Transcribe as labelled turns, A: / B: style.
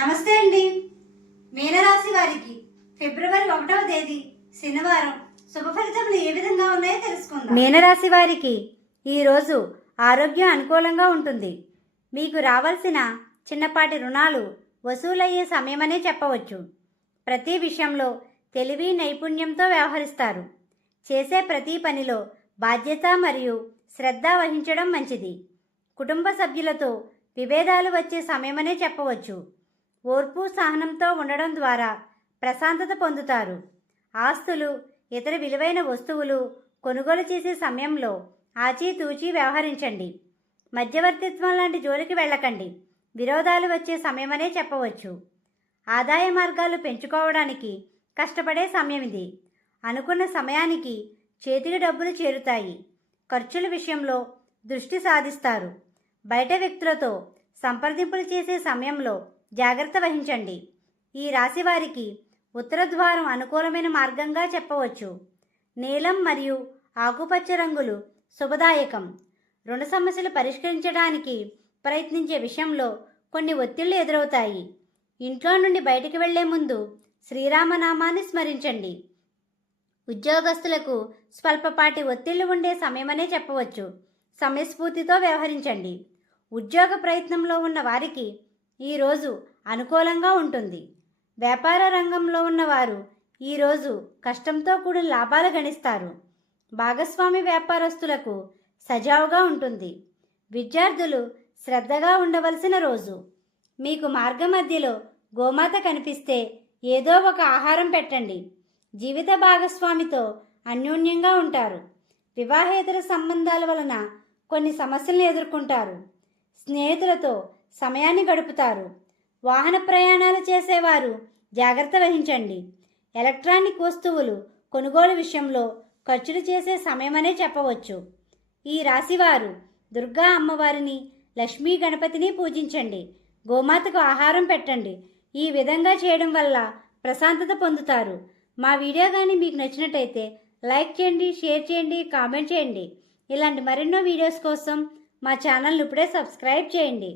A: నమస్తే అండి. మీనరాశి వారికి ఫిబ్రవరి ఒకటవ తేదీ శనివారం. శుభ ఫలితములు ఏ విధంగా ఉన్నాయో తెలుసుకుందాం.
B: మీనరాశి వారికి ఈరోజు ఆరోగ్యం అనుకూలంగా ఉంటుంది. మీకు రావాల్సిన చిన్నపాటి రుణాలు వసూలయ్యే సమయమనే చెప్పవచ్చు. ప్రతి విషయంలో తెలివి నైపుణ్యంతో వ్యవహరిస్తారు. చేసే ప్రతి పనిలో బాధ్యత మరియు శ్రద్ధ వహించడం మంచిది. కుటుంబ సభ్యులతో విభేదాలు వచ్చే సమయమనే చెప్పవచ్చు. ఓర్పు సహనంతో ఉండడం ద్వారా ప్రశాంతత పొందుతారు. ఆస్తులు ఇతర విలువైన వస్తువులు కొనుగోలు చేసే సమయంలో ఆచితూచి వ్యవహరించండి. మధ్యవర్తిత్వం లాంటి జోలికి వెళ్ళకండి. విరోధాలు వచ్చే సమయమనే చెప్పవచ్చు. ఆదాయ మార్గాలు పెంచుకోవడానికి కష్టపడే సమయం ఇది. అనుకున్న సమయానికి చేతికి డబ్బులు చేరుతాయి. ఖర్చుల విషయంలో దృష్టి సాధిస్తారు. బయట వ్యక్తులతో సంప్రదింపులు చేసే సమయంలో జాగ్రత్త వహించండి. ఈ రాశి వారికి ఉత్తర ద్వారం అనుకూలమైన మార్గంగా చెప్పవచ్చు. నీలం మరియు ఆకుపచ్చ రంగులు శుభదాయకం. రుణ సమస్యలు పరిష్కరించడానికి ప్రయత్నించే విషయంలో కొన్ని ఒత్తిళ్ళు ఎదురవుతాయి. ఇంట్లో నుండి బయటికి వెళ్ళే ముందు శ్రీరామనామాన్ని స్మరించండి. ఉద్యోగస్తులకు స్వల్పపాటి ఒత్తిళ్ళు ఉండే సమయమనే చెప్పవచ్చు. సమయస్ఫూర్తితో వ్యవహరించండి. ఉద్యోగ ప్రయత్నంలో ఉన్న వారికి ఈరోజు అనుకూలంగా ఉంటుంది. వ్యాపార రంగంలో ఉన్నవారు ఈరోజు కష్టంతో కూడిన లాభాలు గణిస్తారు. భాగస్వామి వ్యాపారస్తులకు సజావుగా ఉంటుంది. విద్యార్థులు శ్రద్ధగా ఉండవలసిన రోజు. మీకు మార్గ మధ్యలో గోమాత కనిపిస్తే ఏదో ఒక ఆహారం పెట్టండి. జీవిత భాగస్వామితో అన్యోన్యంగా ఉంటారు. వివాహేతర సంబంధాల వలన కొన్ని సమస్యలను ఎదుర్కొంటారు. స్నేహితులతో సమయాన్ని గడుపుతారు. వాహన ప్రయాణాలు చేసేవారు. జాగ్రత్త వహించండి. ఎలక్ట్రానిక్ వస్తువులు కొనుగోలు విషయంలో ఖర్చులు చేసే సమయమనే చెప్పవచ్చు. ఈ రాశివారు దుర్గా అమ్మవారిని లక్ష్మీ గణపతిని పూజించండి. గోమాతకు ఆహారం పెట్టండి. ఈ విధంగా చేయడం వల్ల ప్రశాంతత పొందుతారు. మా వీడియో కానీ మీకు నచ్చినట్టయితే లైక్ చేయండి షేర్ చేయండి కామెంట్ చేయండి. ఇలాంటి మరెన్నో వీడియోస్ కోసం మా ఛానల్ని ఇప్పుడే సబ్స్క్రైబ్ చేయండి.